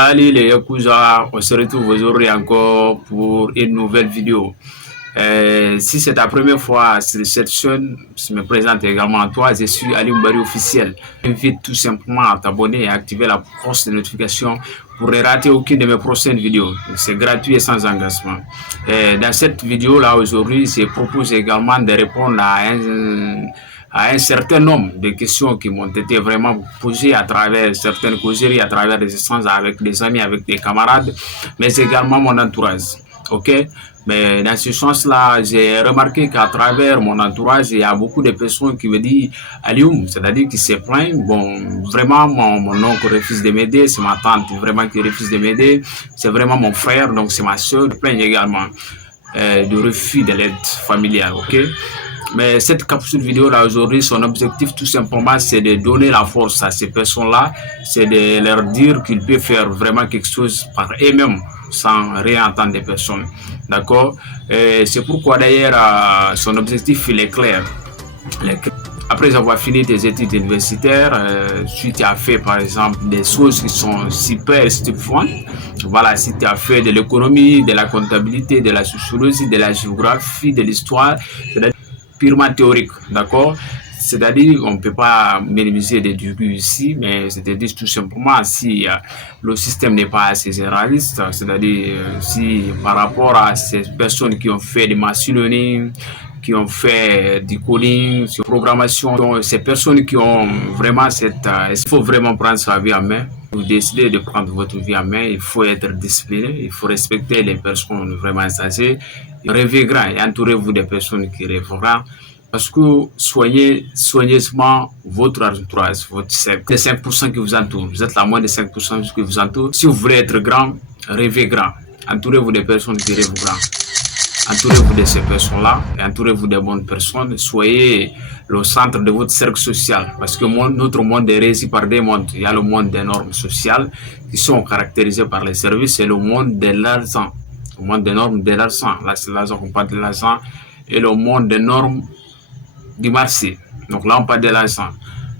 Allez les Yakuza, on se retrouve aujourd'hui encore pour une nouvelle vidéo. Si c'est ta première fois sur cette chaîne, je me présente également à toi, je suis Ali Mbari officiel. Je t'invite tout simplement à t'abonner et à activer la cloche de notification pour ne rater aucune de mes prochaines vidéos. C'est gratuit et sans engagement. Dans cette vidéo-là aujourd'hui, je propose également de répondre à un certain nombre de questions qui m'ont été vraiment posées à travers certaines causeries, à travers des échanges avec des amis, avec des camarades, mais également mon entourage. Ok? Mais dans ce sens-là, j'ai remarqué qu'à travers mon entourage, il y a beaucoup de personnes qui me disent Alioum, c'est-à-dire qui se plaignent. Bon, vraiment, mon oncle refuse de m'aider, c'est ma tante vraiment qui refuse de m'aider, c'est vraiment mon frère, donc c'est ma soeur qui plaigne également de refus de l'aide familiale. Ok? Mais cette capsule vidéo là aujourd'hui, son objectif tout simplement, c'est de donner la force à ces personnes-là, c'est de leur dire qu'ils peuvent faire vraiment quelque chose par eux-mêmes sans rien attendre des personnes. D'accord? C'est pourquoi d'ailleurs son objectif il est clair. Après avoir fini tes études universitaires, si tu as fait par exemple des choses qui sont super stupéfiantes, voilà, si tu as fait de l'économie, de la comptabilité, de la sociologie, de la géographie, de l'histoire, c'est purement théorique, d'accord? C'est-à-dire on ne peut pas minimiser des degrés ici, mais c'est-à-dire tout simplement si le système n'est pas assez généraliste, c'est-à-dire si par rapport à ces personnes qui ont fait des machine learning, qui ont fait du coding, sur programmation, ces personnes qui ont vraiment il faut vraiment prendre sa vie en main. Vous décidez de prendre votre vie en main, il faut être discipliné, il faut respecter les personnes vraiment âgées, rêvez grand et entourez-vous des personnes qui rêvent grand. Parce que soignez soigneusement votre entourage, votre cercle, les 5% qui vous entourent. Vous êtes la moins de 5% qui vous entourent. Si vous voulez être grand, rêvez grand. Entourez-vous des personnes qui rêvent grand. Entourez-vous de ces personnes-là et entourez-vous des bonnes personnes. Soyez le centre de votre cercle social. Parce que notre monde est régi par des mondes. Il y a le monde des normes sociales qui sont caractérisées par les services et le monde de l'argent. Le monde des normes de l'argent. Là, c'est l'argent qu'on parle de l'argent. Et le monde des normes du marché. Donc là, on parle de l'argent.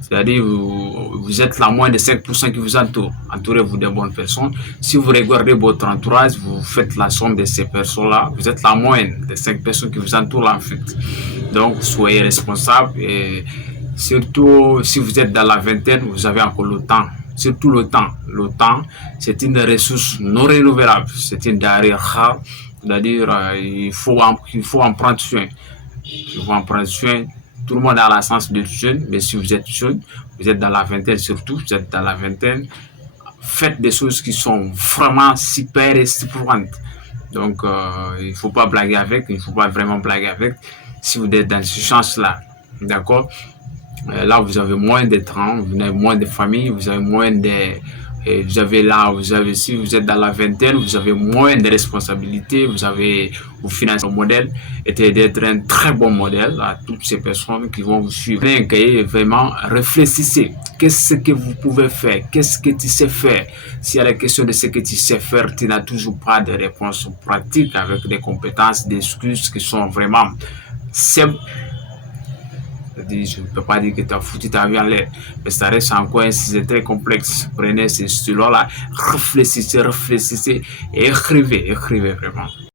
C'est-à-dire, vous êtes la moins de 5% qui vous entourent. Entourez-vous de bonnes personnes. Si vous regardez votre entourage, vous faites la somme de ces personnes-là. Vous êtes la moyenne des 5 personnes qui vous entourent, en fait. Donc, soyez responsable. Et surtout, si vous êtes dans la vingtaine, vous avez encore le temps. Surtout le temps. Le temps, c'est une ressource non renouvelable. C'est une denrée rare. C'est-à-dire, il faut en prendre soin. Il faut en prendre soin. Tout le monde a la chance d'être jeune, mais si vous êtes jeune, vous êtes dans la vingtaine surtout, vous êtes dans la vingtaine, faites des choses qui sont vraiment super et stimulantes. Donc, il ne faut pas blaguer avec, il ne faut pas vraiment blaguer avec si vous êtes dans ce sens-là. D'accord? Là, vous avez moins de temps, vous avez moins de famille, vous avez moins de... vous avez là, si vous êtes dans la vingtaine, vous avez moins de responsabilités, vous financez le modèle, et d'être un très bon modèle à toutes ces personnes qui vont vous suivre. Et vraiment, réfléchissez. Qu'est-ce que vous pouvez faire? Qu'est-ce que tu sais faire? S'il y a la question de ce que tu sais faire, tu n'as toujours pas de réponse pratique avec des compétences, des excuses qui sont vraiment simples. Je ne peux pas dire que tu as foutu ta vie en l'air, mais ça reste encore un sujet très complexe. Prenez ces stylos-là, réfléchissez et écrivez vraiment.